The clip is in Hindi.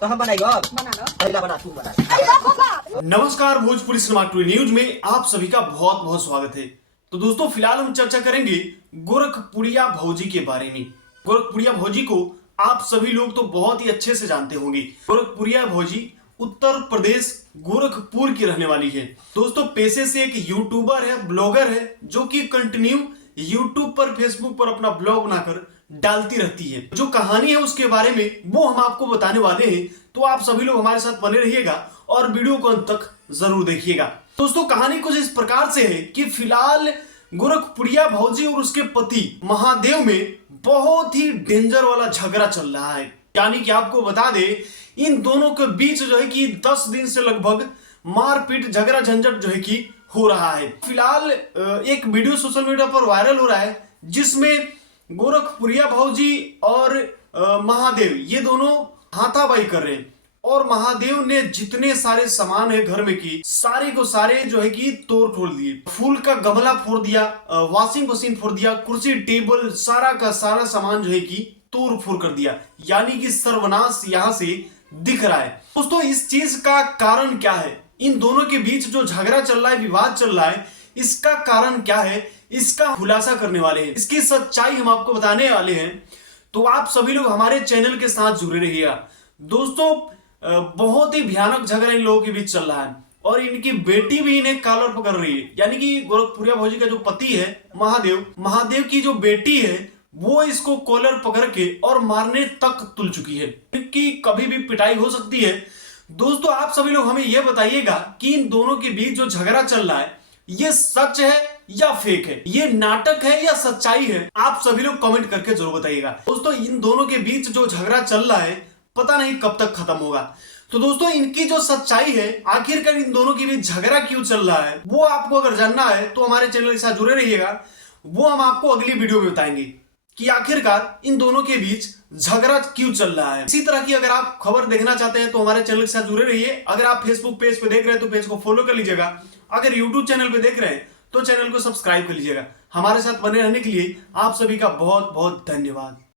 तो हम बनाएगा बना लो। पहला बना तू बना। नमस्कार, भोजपुरी सिनेमा टू न्यूज में आप सभी का बहुत बहुत स्वागत है। तो दोस्तों, फिलहाल हम चर्चा करेंगे गोरखपुरिया भौजी के बारे में। गोरखपुरिया भौजी को आप सभी लोग तो बहुत ही अच्छे से जानते होंगे। गोरखपुरिया भौजी उत्तर प्रदेश गोरखपुर की रहने वाली है। दोस्तों, पेशे से एक यूट्यूबर है, ब्लॉगर है, जो कि कंटिन्यू यूट्यूब पर, फेसबुक पर अपना ब्लॉग बनाकर डालती रहती है। जो कहानी है उसके बारे में वो हम आपको बताने वाले हैं, तो आप सभी लोग हमारे साथ बने रहिएगा और वीडियो को अंत तक जरूर देखिएगा। दोस्तों, कहानी कुछ इस प्रकार से है कि फिलहाल गोरखपुरिया भौजी और उसके पति महादेव में बहुत ही डेंजर वाला झगड़ा चल रहा है। यानी कि आपको बता दे, इन दोनों के बीच जो है कि 10 दिन से लगभग मारपीट, झगड़ा, झंझट जो है कि हो रहा है। फिलहाल एक वीडियो सोशल मीडिया पर वायरल हो रहा है, जिसमें गोरखपुरिया भौजी और महादेव ये दोनों हाथापाई कर रहे हैं और महादेव ने जितने सारे सामान है घर में की सारे को सारे जो है कि तोड़ फोड़ दिए। फूल का गमला फोड़ दिया, वॉशिंग मशीन फोड़ दिया, कुर्सी टेबल सारा का सारा सामान जो है कि तोड़ फोड़ कर दिया। यानी कि सर्वनाश यहां से दिख रहा है। दोस्तों, इस चीज का कारण क्या है? इन दोनों के बीच जो झगड़ा चल रहा है, विवाद चल रहा है, इसका कारण क्या है, इसका खुलासा करने वाले हैं, इसकी सच्चाई हम आपको बताने वाले हैं। तो आप सभी लोग हमारे चैनल के साथ जुड़े रहिएगा। दोस्तों, बहुत ही भयानक झगड़ा इन लोगों के बीच चल रहा है और इनकी बेटी भी इन्हें कॉलर पकड़ रही है। यानी कि गोरखपुरिया भौजी का जो पति है महादेव की जो बेटी है वो इसको कॉलर पकड़ के और मारने तक तुल चुकी है। इनकी कभी भी पिटाई हो सकती है। दोस्तों, आप सभी लोग हमें यह बताइएगा कि इन दोनों के बीच जो झगड़ा चल रहा है ये सच है या फेक है, ये नाटक है या सच्चाई है? आप सभी लोग कमेंट करके जरूर बताइएगा। दोस्तों, इन दोनों के बीच जो झगड़ा चल रहा है पता नहीं कब तक खत्म होगा। तो दोस्तों, इनकी जो सच्चाई है, आखिरकार इन दोनों के बीच झगड़ा क्यों चल रहा है, वो आपको अगर जानना है तो हमारे चैनल के साथ जुड़े रहिएगा। वो हम आपको अगली वीडियो में बताएंगे कि आखिरकार इन दोनों के बीच झगड़ा क्यों चल रहा है। इसी तरह की अगर आप खबर देखना चाहते हैं तो हमारे चैनल के साथ जुड़े रहिए। अगर आप फेसबुक पेज पे देख रहे हैं तो पेज को फॉलो कर लीजिएगा। अगर यूट्यूब चैनल पे देख रहे हैं तो चैनल को सब्सक्राइब कर लीजिएगा। हमारे साथ बने रहने के लिए आप सभी का बहुत बहुत धन्यवाद।